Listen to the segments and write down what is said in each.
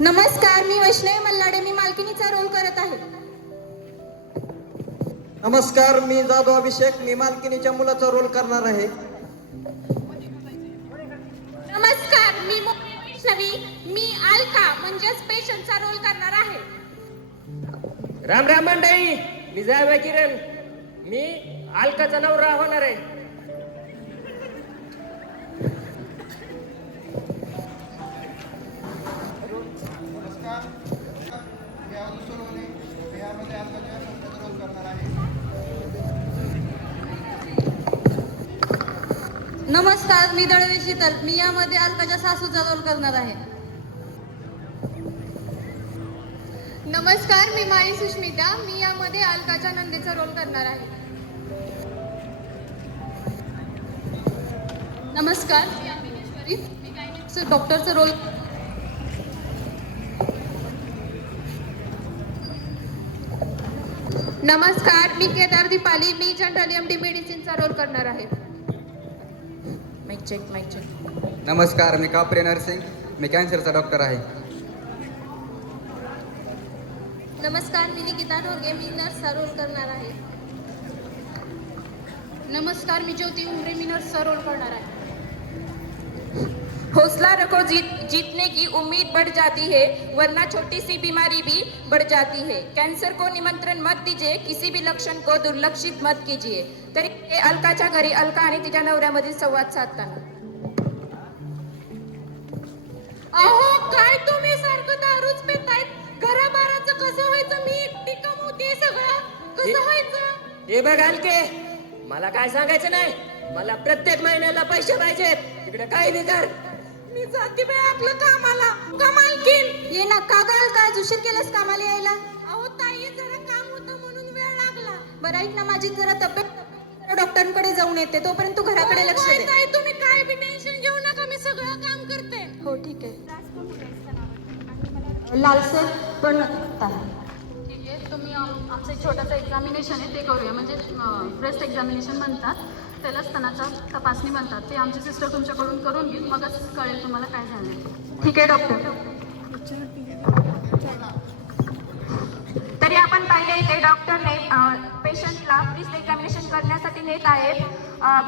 नमस्कार मी वैष्णवी मल्लाडे मी मालकिनीचा रोल करत आहे. नमस्कार मी जाधव अभिषेक मी मालकिनीच्या मुलाचा रोल करणार आहे. नमस्कार मी मोहनी वैष्णवी मी अलका म्हणजेच पेशंटचा रोल करणार आहे. राम राम मंडळी मी जायवा किरण मी अलकाचा नवरा होणार आहे. नमस्कार मी दळवी शीतल मी यामध्ये अलकाच्या सासूचा रोल करणार आहे. नमस्कार मी माई सुष्मिता. मी यामध्ये अलकाच्या नंदेचा रोल करणार आहे. नमस्कार मी डॉक्टरचा रोल नमस्कार मी केदार दीपाली. मी जनरल एम डी मेडिसिनचा रोल करणार आहे. माईक चेक माईक चेक नमस्कार मी कापरे नर्सिंग. मी कॅन्सरचा डॉक्टर आहे. नमस्कार मी निकिता ढोरगे. मी नर्सचा रोल करणार आहे. नमस्कार मी ज्योती उमरे. मी नर्सचा रोल करणार आहे. हौसला रखो जीत जीतने की उम्मीद बढ़ जाती है वरना छोटी सी बीमारी भी बढ़ जाती है। कैंसर को निमंत्रण मत दीजिए किसी भी लक्षण को दुर्लक्षित मत कीजिए। तरी अलकाच्या घरी अलका आणि तिच्या नवऱ्यामधील संवाद साधताना. अहो काय तुम्ही सारखं दारूच पितायत घराबाराचं कसं व्हायचं? मी एकटी कमवते सगळं. कसं व्हायचं? हे बघ अलके. मला काय सांगायचं नाही. मला प्रत्येक महिन्याला पैसे पाहिजेत तिकडे काही नाही कर मी जाते बाई आपलं कामाला. कमाल किन ये ना का गं का उशीर केलास कामाला यायला? अहो ताई जरा काम होतं म्हणून वेळ लागला. बरं ऐक ना माझी जरा तब्येत डॉक्टरांकडे जाऊन येते तोपर्यंत तू घराकडे लक्ष दे. ताई तुम्ही काय बी टेन्शन घेऊ नका मी सगळं काम करते. हो ठीक आहे. लालसर पण ठीक आहे तुम्ही आम- आमचं एक छोटंसं एक्झामिनेशन आहे ते करूया. म्हणजे ब्रेस्ट एक्झामिनेशन म्हणतात त्याला स्तनाचा तपासणी म्हणतात ते आमची सिस्टर तुमच्याकडून करून घेईल. मगच कळेल तुम्हाला काय झालं ठीक आहे डॉक्टर तरी आपण पाहिले ते डॉक्टरने पेशंटला ब्रिस्ट एक्झामिनेशन करण्यासाठी नेत आहेत.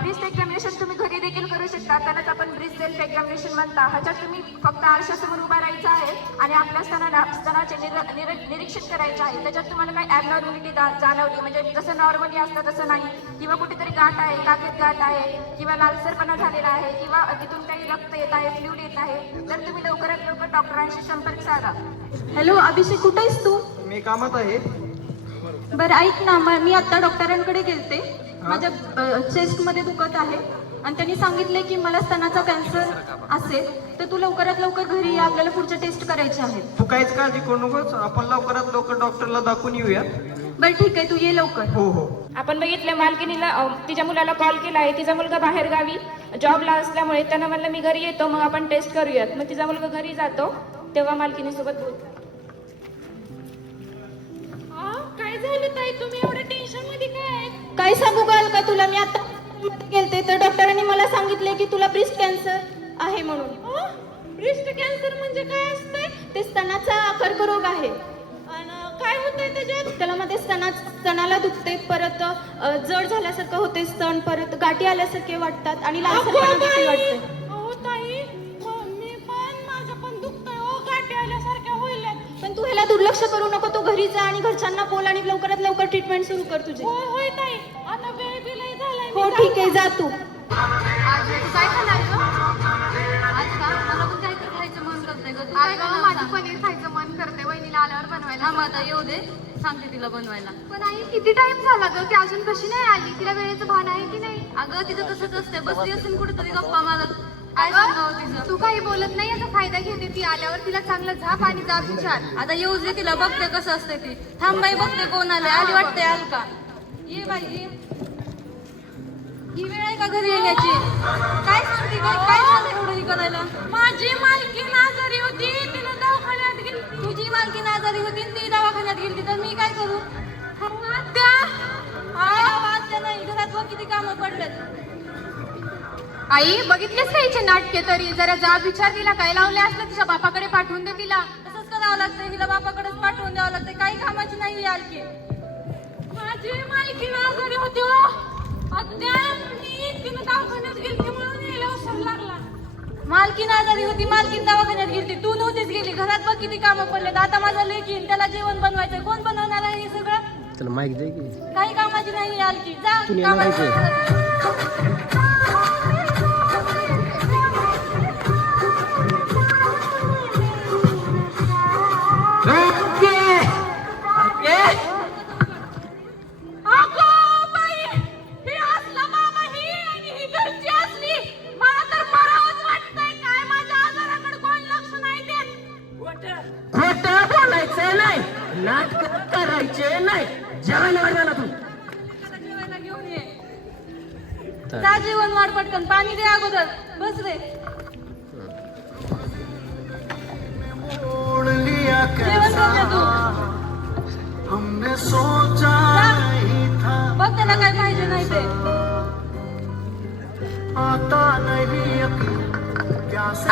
ब्रिस्ट एक्झामिनेशन तुम्ही घरी देखील करू शकता. त्यालाच आपण ब्रिस्ट सेल्फ एक्झामिनेशन म्हणता. ह्याच्यात तुम्ही फक्त आरशासमोर उभा राहायचं आहे आणि आपल्या स्तनाला स्तनाचे निर- निर- निरीक्षण करायचे आहे. त्याच्यात तुम्हाला काही ॲबनॉर्मॅलिटी जाणवली. म्हणजे जसं नॉर्मली असतं तसं नाही. किंवा कुठेतरी गाठ आहे काकेत गाठ आहे किंवा लालसरपणा झालेला आहे किंवा तिथून काही रक्त येत आहे फ्लूड येत आहे तर तुम्ही लवकरात लवकर डॉक्टरांशी संपर्क साधा. हॅलो अभिषेक कुठे आहेस तू? मी कामात आहे. बरं ऐक ना म- मी आता डॉक्टरांकडे गेलते. माझ्या चेस्टमध्ये दुखत आहे. आणि त्यांनी सांगितले की मला स्तनाचा कॅन्सर असेल तर तू लवकरात लवकर घरी या आपल्याला पुढच्या टेस्ट करायचे आहेत. तू काहीच काळजी करू नकोस आपण लवकरात लवकर डॉक्टरला दाखवून येऊया. बरं ठीक आहे तू ये लवकर. हो हो. आपण बघितलं मालकिनीला अ, तिच्या मुलाला कॉल केला आहे. तिचा मुलगा बाहेर गावी जॉबला असल्यामुळे त्यानं म्हणलं मी घरी येतो मग आपण टेस्ट करूयात. मग तिचा मुलगा घरी जातो तेव्हा मालकिनीसोबत बोलतो. झालं ताई? तुम्ही एवढ्या टेन्शनमध्ये काय? काय सांगू का का तुला? मी आता गेलते तर डॉक्टरांनी मला सांगितले की तुला ब्रेस्ट कॅन्सर आहे म्हणून. ब्रेस्ट कॅन्सर म्हणजे काय असतंय? ते स्तनाचा कर्करोग आहे. काय होतंय त्याच्यात? त्याला मध्ये स्तना स्तनाला दुखते परत जड झाल्यासारखं होते स्तन परत गाठी आल्यासारखे वाटतात आणि लालसरपणा वाटते तू ह्याला दुर्लक्ष करू नको तू घरी जा आणि घरच्यांना बोल आणि लवकरात लवकर ट्रीटमेंट सुरू कर तुझी. होय ताई. आता वेळ बिलही झालाय हो ठीक आहे जा तू. आज तू काय खाणार गं? आज का? मला पण काहीतरी खायचं मन करतंय गं. तू काय खाणार माझं सांग? पनीर खायचं मन करते वहिनीला आल्यावर बनवायला थांब आता येऊ दे. सांगते तिला बनवायला. पण आई किती टाइम झाला ग? ती अजून कशी नाही आली? तिला वेळेचं भान आहे की नाही? अगं तिचं तसंच असते बसली असेल कुठेतरी गप्पा मारत. काय सांगावं तिचं? तू काही बोलत नाही याचा फायदा घेते ती आल्यावर. तिला चांगलं झाप आणि जाब विचार. आता येऊ दे तिला बघते कसं असते ती. थांबाई बघते कोण आले आली वाटते अलका ये बाई ये. ही वेळ आहे का घरी येण्याची? काय सांगते काय काय झालं एवढं हे करायला? माझी मालकी आजारी होती तिला दवाखान्यात गेली. तुझी मालकी आजारी होती ती दवाखान्यात गेली तर मी काय करू? आत्या. आत्या नाही घरात किती कामं पडलेत. आई बघितलेस का हिचे नाटके तरी? जरा जाब विचार तिला. काय लावले असलं तिच्या बापाकडे पाठवून दे तिला? तसंच द्यावं लागतं हिला बापाकडेच पाठवून द्यावं लागतं काही कामाची नाही आलकी माझी मालकी आजारी होती हो. आत्या मी तिनं दवाखान्यात गेली म्हणून यायला उशीर लागला. मालकीन आजारी होती मालकीन दवाखान्यात गेली तू नव्हतीच गेली. घरात बघ किती कामं पडलेत. आता माझा लेकीन त्याला जेवण बनवायचं कोण बनवणार आहे हे सगळं? चला माईक दे की. काही कामाची नाही आलकी जा तू রাম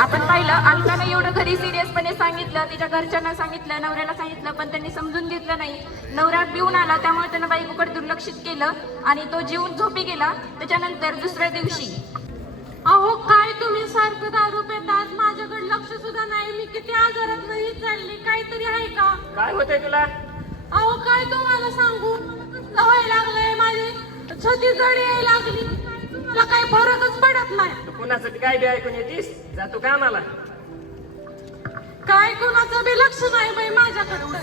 आपण पाहिलं अलकाने एवढं घरी सिरियसपणे सांगितलं तिच्या घरच्यांना सांगितलं नवऱ्याला सांगितलं पण त्यांनी समजून घेतलं नाही. नवरा पिऊन आला त्यामुळे त्यानं बायकोकडे दुर्लक्षित केलं आणि तो जीवन झोपी गेला. त्याच्यानंतर दुसऱ्या दिवशी अहो काय तुम्ही सारखं दारू पेतात? माझ्याकडे लक्ष सुद्धा नाही. मी किती आजारात नाही चालली. काहीतरी आहे का? काय होतंय तुला? अहो काय तुम्हाला सांगू? मला कसलं व्हायला लागलंय माझी. छती जड यायला लागली. काय तुम्हाला काही फरकच पडत नाही. तू कुणाचं काय बी ऐकून येतीस? जातो कामाला. काय कोणाचं बी लक्ष नाही बाई माझ्याकडे.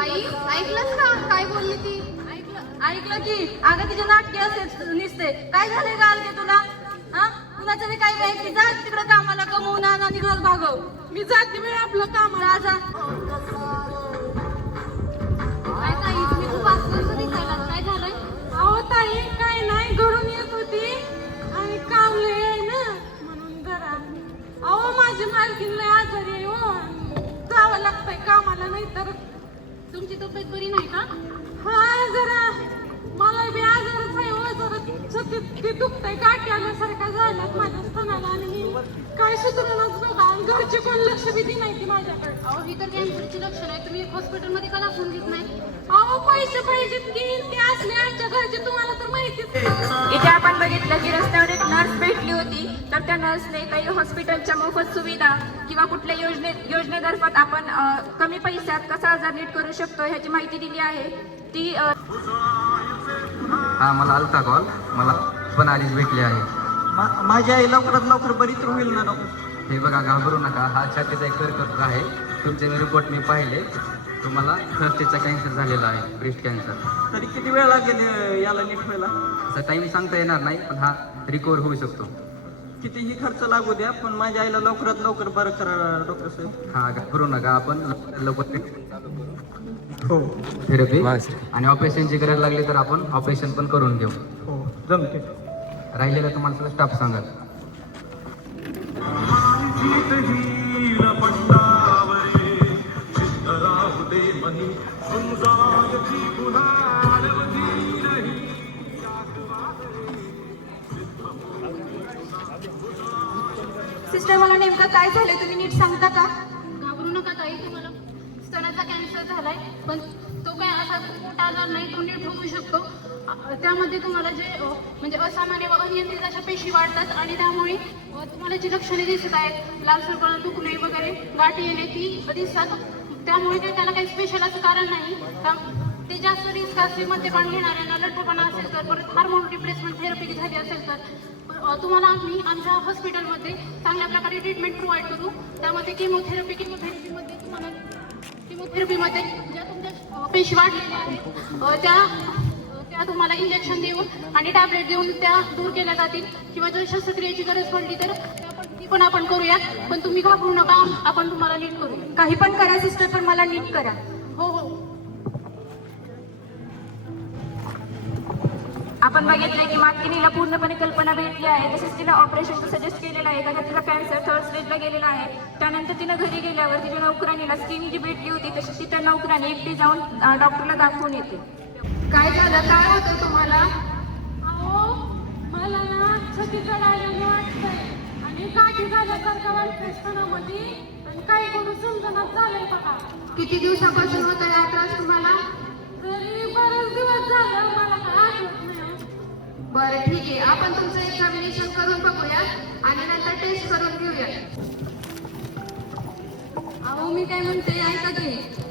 आई ऐकलंस का काय बोलली ती? ऐकलं ऐकलं की. अगं तिचे नाटके असेल निसते. काय झालंय का अलके तुला? हा? कुणाचं बी काय माहिती जा तिकडे कामाला कमवून आण आणि घर भागव. मी जाते बाई आपलं काम जा जा. काय ताई तुम्ही खूप अस्वस्थ दिसायला काय झालंय? अहो ताई माझी मालकीन लय आजारी आहे हो. जावं लागतंय कामाला नाही तर तुमची तब्येत बरी नाही का? हा जरा. मला बी आजारच आहे हो. जरा ते दुखतंय काठी झाल्यात माझ्या स्तनाला आणि काय सुधरणच बघा घरचे कोण लक्ष दे नाही ती माझ्याकडे. अहो ही तर कॅन्सरची लक्षण आहे तुम्ही हॉस्पिटलमध्ये का दाखवून घेत नाही? अहो पैसे पाहिजेत की. ते असले आमच्या घरचे तुम्हाला तर माहितीच आहे. इथे आपण बघितलं की रस्त्यावर एक नर्स भेटली होती. तर त्या नर्सने काही हॉस्पिटलच्या मोफत सुविधा किंवा कुठल्या योजने योजनेमार्फत आपण अ, कमी पैशात कसा आजार नीट करू शकतो ह्याची माहिती दिली आहे. ती अ, हा मला आलता कॉल मला पण आधीच भेटली आहे. मा- माझी आई लवकरात लवकर बरी तर होईल ना डॉक्टर हे बघा घाबरू नका. हा छातीचा एक कर्करोग आहे. तुमचे रिपोर्ट मी पाहिले. तुम्हाला छातीचा कॅन्सर झालेला आहे ब्रेस्ट कॅन्सर तरी किती वेळ लागेल अं, याला नीट व्हायला? असा टाईम सांगता येणार नाही पण हा रिकवर होऊ शकतो. कितीही खर्च लागू द्या पण माझ्या आईला लवकरात लवकर बरं करा डॉक्टर साहेब. हा घाबरू नका. आपण लवकरात लवकर हो. थेरपी आणि ऑपरेशनची गरज लागली तर आपण ऑपरेशन पण करून घेऊ. हो जमते. राहिलेलं तुम्हाला सगळं स्टाफ सांगाल. सिस्टर मला नेमकं काय झालंय? तुम्ही नीट सांगता का? घाबरू नका ताई तुम्हाला स्तनाचा कॅन्सर झालाय पण तो काय असा मोठा आजार नाही तो नीट होऊ शकतो. त्यामध्ये तुम्हाला जे म्हणजे असामान्य व अनियंत्रित अशा पेशी वाढतात आणि त्यामुळे तुम्हाला जी लक्षणे दिसत आहेत लालसरपणा दुखणे वगैरे गाठी येणे ती दिसतात. त्यामुळे काही त्याला काही स्पेशल असं कारण नाही. त्या- ते जास्त रिस्क असते मद्यपान घेणाऱ्यांना लठ्ठपणा असेल तर परत हार्मोन रिप्लेसमेंट थेरपी झाली असेल तर तुम्हाला आम्ही आमच्या हॉस्पिटलमध्ये चांगल्या प्रकारे ट्रीटमेंट प्रोव्हाइड करू. त्यामध्ये केमोथेरपी केमोथेरपीमध्ये तुम्हाला केमोथेरपीमध्ये ज्या तुमच्या पेशी वाढलेल्या आहेत त्या त्या तुम्हाला इंजेक्शन देऊन आणि टॅबलेट देऊन त्या दूर केल्या जातील. किंवा जर शस्त्रक्रियेची गरज पडली तर ती पण आपण करूया. पण तुम्ही घाबरू नका आपण तुम्हाला नीट करू. काही पण करा सिस्टर पण मला नीट करा. हो हो. आपण बघितलंय की मातकिनीला पूर्णपणे कल्पना भेटली आहे. तसेच तिला ऑपरेशनचं सजेस्ट केलेलं आहे. कारण तिला कॅन्सर थर्ड स्टेजला गेलेला आहे. त्यानंतर तिनं घरी गेल्यावर तिच्या नोकरानीला स्किन जी भेटली होती तशी ती त्या नोकरानी एकटी जाऊन डॉक्टरला दाखवून येते. काय झालं? काय होतं तुम्हाला? अहो मला ना छती चढायला वाटतंय. आणि काठी झाल्यासारखं वाटतंय स्तनामध्ये आणि काय करू समजणार झालंय बघा. किती दिवसापासून होत हा त्रास तुम्हाला? तरी बरेच दिवस झालं मला काय आठवत नाही हो. बरं ठीक आहे. आपण तुमचं एक्झामिनेशन करून बघूया आणि नंतर टेस्ट करून घेऊया. अहो मी काय म्हणते ऐका की.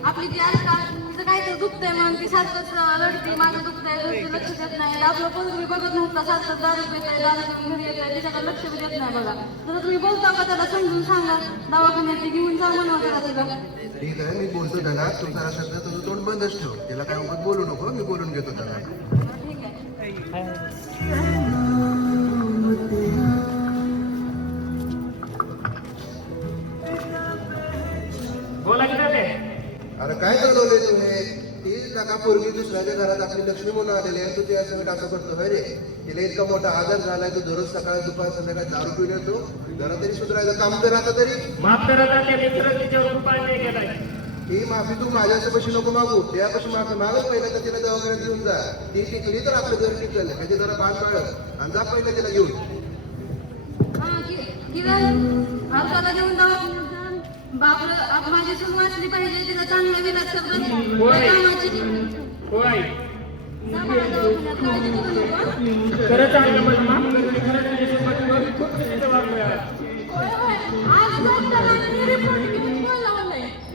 आपली जी अलका तिचं काय तर दुखतंय म्हणून ती सारखंच रडते माझं दुखतंय लक्ष लक्ष देत नाही. आपलं पोरगी बघत नव्हता सारखं दारू आहे दारू घरी येत आहे त्याच्याकडे लक्ष बी देत नाही बघा. तर तुम्ही बोलता का त्याला समजून सांगा. दवाखान्यात ती घेऊन जा म्हणून त्याला तिला. ठीक आहे मी बोलतो त्याला. तू जरा सध्या तुझं तोंड बंदच ठेव. त्याला काय उगाच बोलू नको मी बोलून घेतो त्याला. अरे काय चालवलंय तू हे ती नका पोरगी दुसऱ्याच्या घरात आपली लक्ष्मी म्हणून आलेली आहे तू त्या सगळं असं करतो होय रे? तिला इतका मोठा आजार झालाय तू दररोज सकाळ दुपार संध्याकाळ दारू पिऊन येतो. जरा तरी सुधारायचं काम कर आता तरी. माफ करा तात्या मित्र तिच्यावर उपाय नाही केलाय. ही माफी तू माझ्यापाशी नको मागू त्यापाशी माफी मागत पहिलं तर तिला दवाखान्यात घेऊन जा. ती टिकली तर आपलं घर टिकल म्हणजे जरा बाण काढत. आणि जा पहिलं तिला घेऊन. हा, कि- किरण आपल्याला घेऊन दवाखान्यात आप- माझी सून वाचली पाहिजे तिला चांगलं विलास? खरंच तुझ्यासोबत खूप चुकीचं.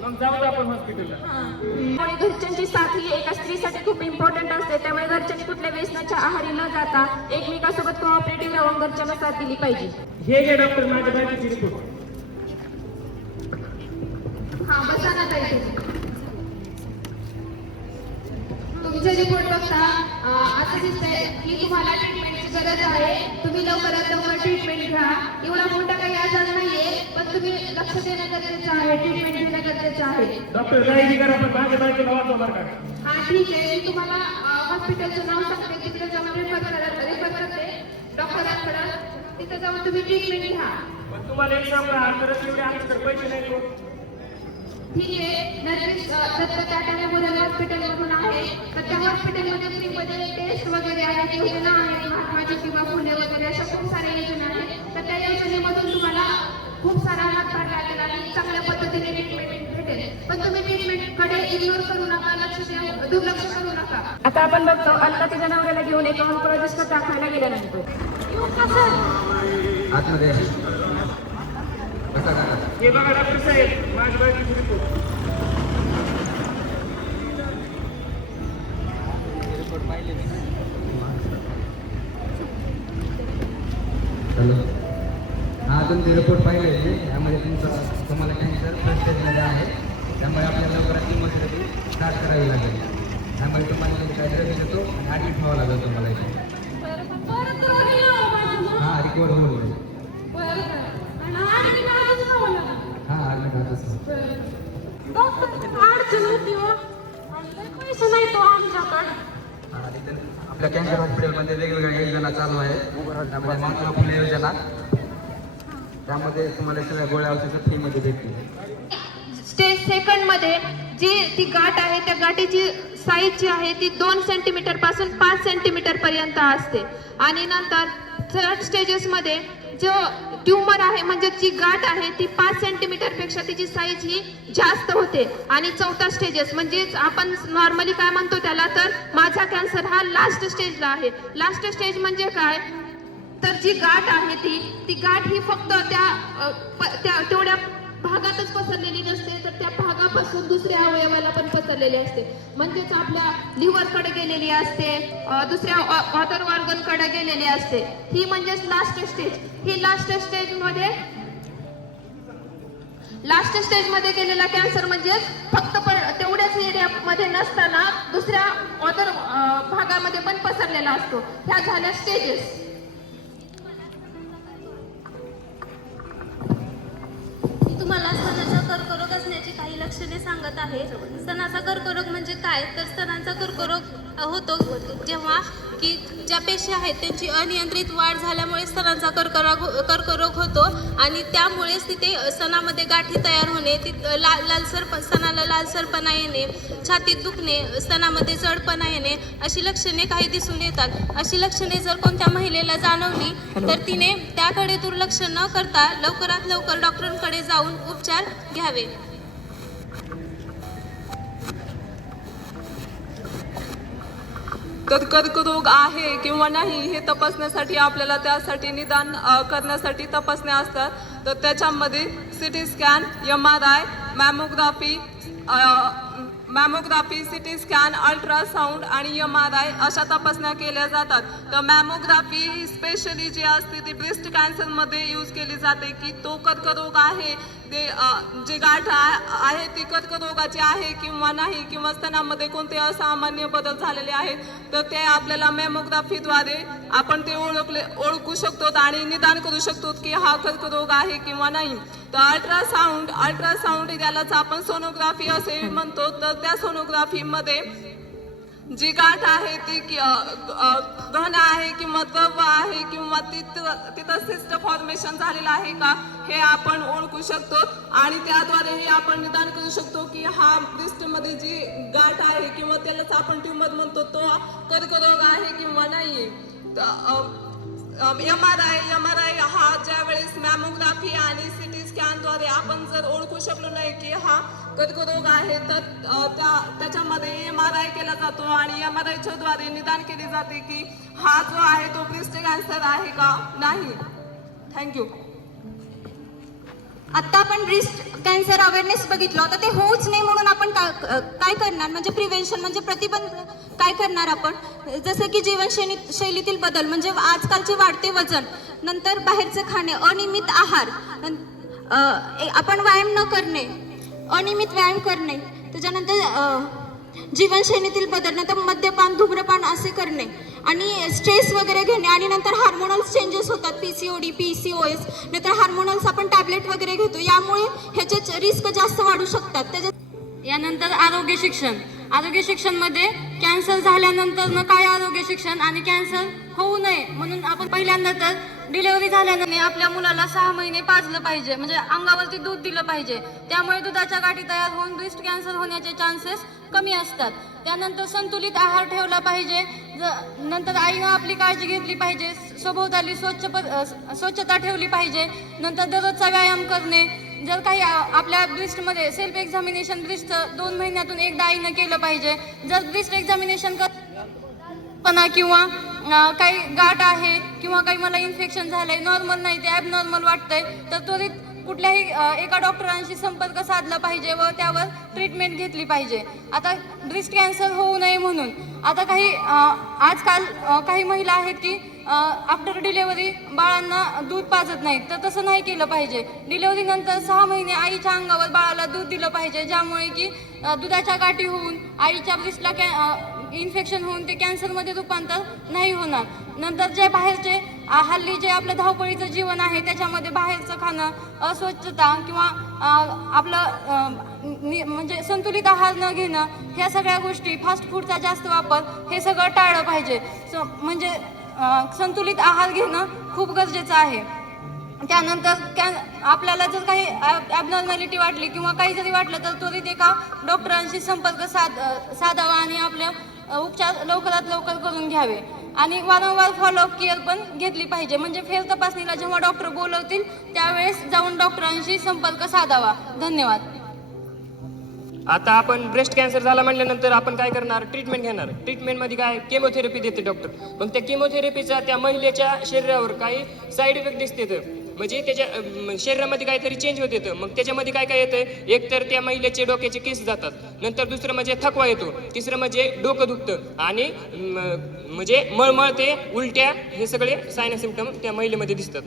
मग जाऊ आपण हॉस्पिटलला घरच्यांची साथ ही एका स्त्रीसाठी खूप इम्पॉर्टंट असते. त्यामुळे घरच्यांनी कुठल्या व्यसनाच्या आहारी न जाता एकमेकांसोबत कोऑपरेटिव्ह राहून घरच्यांना साथ दिली पाहिजे. हे घे डॉक्टर माझ्या बायकोची रिपोर्ट हा बसा ना ताई. तुमचे रिपोर्ट बघता असं दिसतंय की तुम्हाला ट्रीटमेंटची गरज आहे. तुम्ही लवकरात लवकर ट्रीटमेंट घ्या. एवढा मोठा काही आजार नाहीये पण तुम्ही लक्ष देणं गरजेचं आहे ट्रीटमेंट घेणं गरजेचं आहे. डॉक्टर काही करा पण माझ्या बायकोला वाचवा बरं का. हा ठीक आहे. मी तुम्हाला हॉस्पिटलचं नाव सांगते. तिकडे जाऊन रेफर करा रेफर करते. डॉक्टरांकडे तिथे जाऊन तुम्ही ट्रीटमेंट घ्या. पण तुम्हाला एक सांगा एवढे आमच्याकडे पैसे नाही हो. ठीक आहे हॉस्पिटलमधून तर त्या हॉस्पिटलमध्ये फ्रीमध्ये टेस्ट वगैरे आहेत योजना आहेत महात्माची किंवा फुले वगैरे अशा खूप साऱ्या योजना आहेत. तर त्या योजनेमधून तुम्हाला खूप सारा हातभार लागेल आणि चांगल्या पद्धतीने ट्रीटमेंट भेटेल. पण तुम्ही ट्रीटमेंटकडे इग्नोर करू नका लक्ष द्या दुर्लक्ष करू नका. आता आपण बघतो अलका तिच्या नवऱ्याला घेऊन एका ऑन्कॉलॉजिस्ट दाखवायला गेल्यानंतर. आतमध्ये हे बघा डॉक्टर साहेब माझ्या बायकोची रिपोर्ट हॅलो. हा तुमचे रिपोर्ट पाहिले होते यामध्ये तुमचं तुम्हाला कॅन्सर स्टेजमध्ये आहे. त्यामुळे आपल्याला लवकरात किमोथेरपी स्टार्ट करावी लागेल. त्यामुळे तुम्हाला काय ड्रग देतो आणि ॲडमिट व्हावं लागेल तुम्हाला. हां रिकवर होऊन आपल्या कॅन्सर हॉस्पिटलमध्ये वेगवेगळ्या योजना चालू आहे. त्यामध्ये महात्मा फुले योजना. त्यामध्ये तुम्हाला सगळ्या गोळ्या औषधं फ्रीमध्ये भेटतील. स्टेज सेकंडमध्ये जी ती गाठ आहे त्या गाठीची साईज जी आहे ती दोन सेंटीमीटरपासून पाच सेंटीमीटर पर्यंत असते. आणि नंतर थर्ड स्टेजेस मध्ये जो ट्यूमर आहे म्हणजे जी गाठ आहे ती पाच सेंटीमीटरपेक्षा तिची साईज ही जास्त होते. आणि चौथा स्टेजेस म्हणजेच आपण नॉर्मली काय म्हणतो त्याला तर माझा कॅन्सर हा लास्ट स्टेजला आहे. लास्ट स्टेज म्हणजे काय? तर जी गाठ आहे ती ती गाठ ही फक्त त्या प- त्या तेवढ्या भागातच पसरलेली नसते. पासून दुसऱ्या अवयवाला पण पसरलेली असते. म्हणजेच आपल्या लिव्हरकडे गेलेली असते दुसऱ्या ऑदर ऑर्गनकडे गेलेली असते. ही म्हणजेच लास्ट स्टेज ही लास्ट स्टेजमध्ये लास्ट स्टेजमध्ये गेलेला कॅन्सर म्हणजे फक्त पण तेवढ्याच एरियामध्ये नसताना दुसऱ्या ऑदर भागामध्ये पण पसरलेला असतो. ह्या झाल्या स्टेजेस तुम्हाला कर्करोग असण्याची काही लक्षणे सांगत आहे स्तनाचा कर्करोग म्हणजे काय? तर स्तनाचा कर्करोग होतो. जेव्हा की ज्या पेशी आहेत त्यांची अनियंत्रित वाढ झाल्यामुळे स्तनांचा कर्करोग कर्करोग होतो आणि त्यामुळेच तिथे स्तनामध्ये गाठी तयार होणे ती लाल लालसर स्तनाला लालसरपणा येणे छातीत दुखणे स्तनामध्ये जडपणा येणे अशी लक्षणे काही दिसून येतात. अशी लक्षणे जर कोणत्या महिलेला जाणवली तर तिने त्याकडे दुर्लक्ष न करता लवकरात लवकर डॉक्टरांकडे जाऊन उपचार घ्यावे. तर कर्करोग आहे किंवा नाही हे तपासण्यासाठी आपल्याला त्यासाठी निदान करण्यासाठी तपासण्या असतात. तर त्याच्यामध्ये C T scan M R I mammography mammography C T scan ultrasound आणि एम आर आय अशा तपासण्या केल्या जातात. तर मॅमोग्राफी ही स्पेशली जी असते ती ब्रेस्ट कॅन्सरमध्ये यूज केली जाते की तो कर्करोग आहे ते जे गाठ आ- आहे ती कर्करोगाची आहे किंवा नाही किंवा स्तनामध्ये कोणते असामान्य बदल झालेले आहेत तर ते आपल्याला मॅमोग्राफीद्वारे आपण ते ओळखले ओळखू शकतो आणि निदान करू शकतो की हा कर्करोग आहे किंवा नाही. तर अल्ट्रासाऊंड अल्ट्रासाऊंड यालाच आपण सोनोग्राफी असे म्हणतो. तर त्या सोनोग्राफीमध्ये जी गाठ आहे ती घन आहे किंवा द्रव आहे किंवा तिथं तिथं सिस्ट फॉर्मेशन झालेलं आहे का? हे आपण ओळखू शकतो आणि त्याद्वारेही आपण निदान करू शकतो की हा मध्ये जी गाठ आहे किंवा त्यालाच आपण ट्युमर म्हणतो तो कर्करोग आहे किंवा नाही. M R I M R I हा ज्या वेळेस मॅमोग्राफी आणि सिटी स्कॅनद्वारे आपण जर ओळखू शकलो नाही की हा कर्करोग आहे तर त्या त्याच्यामध्ये एम आर आय केला जातो आणि एम आर आयच्या द्वारे निदान केले जाते की हा जो आहे तो ब्रेस्ट कॅन्सर आहे का नाही. थँक्यू. आता आपण ब्रेस्ट कॅन्सर अवेअरनेस बघितलं. तर ते होऊच नाही म्हणून आपण का- काय करणार? म्हणजे प्रिव्हेन्शन म्हणजे प्रतिबंध काय करणार आपण? जसं की जीवनशैली शैलीतील बदल म्हणजे आजकालचे वाढते वजन नंतर बाहेरचे खाणे अनियमित आहार ए- आपण व्यायाम न करणे अनियमित व्यायाम करणे त्याच्यानंतर जीवनशैलीतील बदल नंतर मद्यपान धूम्रपान असे करणे आणि स्ट्रेस वगैरे घेणे आणि नंतर हार्मोनल्स चेंजेस होतात P C O D P C O S नंतर हार्मोनल्स आपण टॅबलेट वगैरे घेतो. यामुळे ह्याचे रिस्क जास्त वाढू शकतात. त्याच्यात यानंतर आरोग्य शिक्षण. आरोग्य शिक्षणमध्ये कॅन्सर झाल्यानंतर काय आरोग्य शिक्षण? आणि कॅन्सर होऊ नये म्हणून आपण पहिल्यांदा तर डिलिव्हरी झाल्याने आपल्या मुलाला सहा महिने पाजलं पाहिजे. म्हणजे अंगावरती दूध दिलं पाहिजे. त्यामुळे दुधाच्या गाठी तयार होऊन ब्रेस्ट कॅन्सर होण्याचे चान्सेस कमी असतात. त्यानंतर संतुलित आहार ठेवला पाहिजे. ज- नंतर आईनं आपली काळजी घेतली पाहिजे. सभोवताली स्वच्छ स्वच्छता ठेवली पाहिजे. नंतर दररोजचा व्यायाम करणे. जर काही आपल्या ब्रिस्टमध्ये सेल्फ एक्झामिनेशन ब्रिस्ट दोन महिन्यातून एकदा आईनं केलं पाहिजे. जर ब्रिस्ट एक्झामिनेशन करपणा किंवा काही गाठ आहे किंवा काही मला इन्फेक्शन झालंय नॉर्मल नाही ते ॲबनॉर्मल वाटतंय तर त्वरित कुठल्याही एका डॉक्टरांशी संपर्क साधला पाहिजे व त्यावर ट्रीटमेंट घेतली पाहिजे. आता ब्रिस्ट कॅन्सर होऊ नये म्हणून. आता काही आजकाल काही महिला आहेत की आफ्टर डिलेवरी बाळांना दूध पाजत नाहीत तर तसं नाही केलं पाहिजे. डिलेवरीनंतर सहा महिने आईच्या अंगावर बाळाला दूध दिलं पाहिजे ज्यामुळे की दुधाच्या गाठी होऊन आईच्या ब्रिस्टला कॅ इन्फेक्शन होऊन ते कॅन्सरमध्ये रूपांतर नाही होणार. नंतर जे बाहेरचे हल्ली जे आपलं धावपळीचं जीवन आहे त्याच्यामध्ये बाहेरचं खाणं अस्वच्छता किंवा आपलं म्हणजे संतुलित आहार न घेणं ह्या सगळ्या गोष्टी फास्ट फूडचा जास्त वापर हे सगळं टाळलं पाहिजे. स म्हणजे संतुलित आहार घेणं खूप गरजेचं आहे. त्यानंतर कॅन आपल्याला जर काही ॲबनॉर्मॅलिटी वाटली किंवा काही जरी वाटलं तर त्वरित एका डॉक्टरांशी संपर्क साध साधावा आणि आपल्या उपचार लवकरात लवकर करून घ्यावे. आणि वारंवार फॉलोअप केअर पण घेतली पाहिजे. म्हणजे फेर तपासणीला जेव्हा डॉक्टर बोलवतील त्यावेळेस जाऊन डॉक्टरांशी संपर्क साधावा. धन्यवाद. आता आपण ब्रेस्ट कॅन्सर झाला म्हणल्यानंतर आपण काय करणार? ट्रीटमेंट घेणार. ट्रीटमेंटमध्ये काय? केमोथेरपी देते डॉक्टर पण त्या केमोथेरपीचा त्या महिलेच्या शरीरावर काही साईड इफेक्ट दिसते म्हणजे त्याच्या शरीरामध्ये काहीतरी चेंज होत येतं मग त्याच्यामध्ये काय काय येतं एक तर त्या महिलेचे डोक्याचे केस जातात. नंतर दुसरं म्हणजे थकवा येतो. तिसरं म्हणजे डोकं दुखतं. आणि म्हणजे मळमळ ते उलट्या हे सगळे सायन सिमटम त्या महिलेमध्ये दिसतात.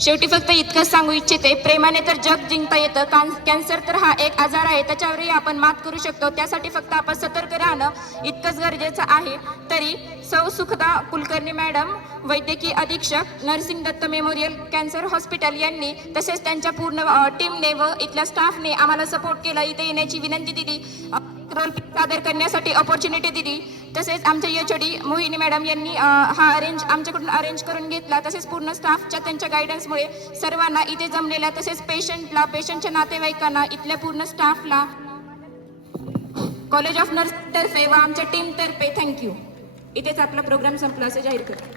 शेवटी फक्त इतकंच सांगू इच्छिते प्रेमाने तर जग जिंकता येतं. कान- कॅन्सर तर हा एक आजार आहे त्याच्यावरही आपण मात करू शकतो. त्यासाठी फक्त आपण सतर्क राहणं इतकंच गरजेचं आहे. तरी सौ सुखदा कुलकर्णी मॅडम वैद्यकीय अधीक्षक nursing Datta memorial cancer hospital यांनी तसेच त्यांच्या पूर्ण टीमने व इथल्या स्टाफने आम्हाला सपोर्ट केला. इथे येण्याची विनंती दिली. रोल सादर करण्यासाठी ऑपॉर्च्युनिटी दिली. तसेच आमच्या एचओडी मोहिनी मॅडम यांनी हा अरेंज आमच्याकडून अरेंज करून घेतला. तसेच पूर्ण स्टाफच्या त्यांच्या गायडन्समुळे सर्वांना इथे जमलेल्या तसेच पेशंटला पेशंटच्या नातेवाईकांना इथल्या पूर्ण स्टाफला कॉलेज ऑफ नर्स तर्फे व आमच्या टीमतर्फे थँक्यू इथेच आपला प्रोग्राम संपला असं जाहीर करतो.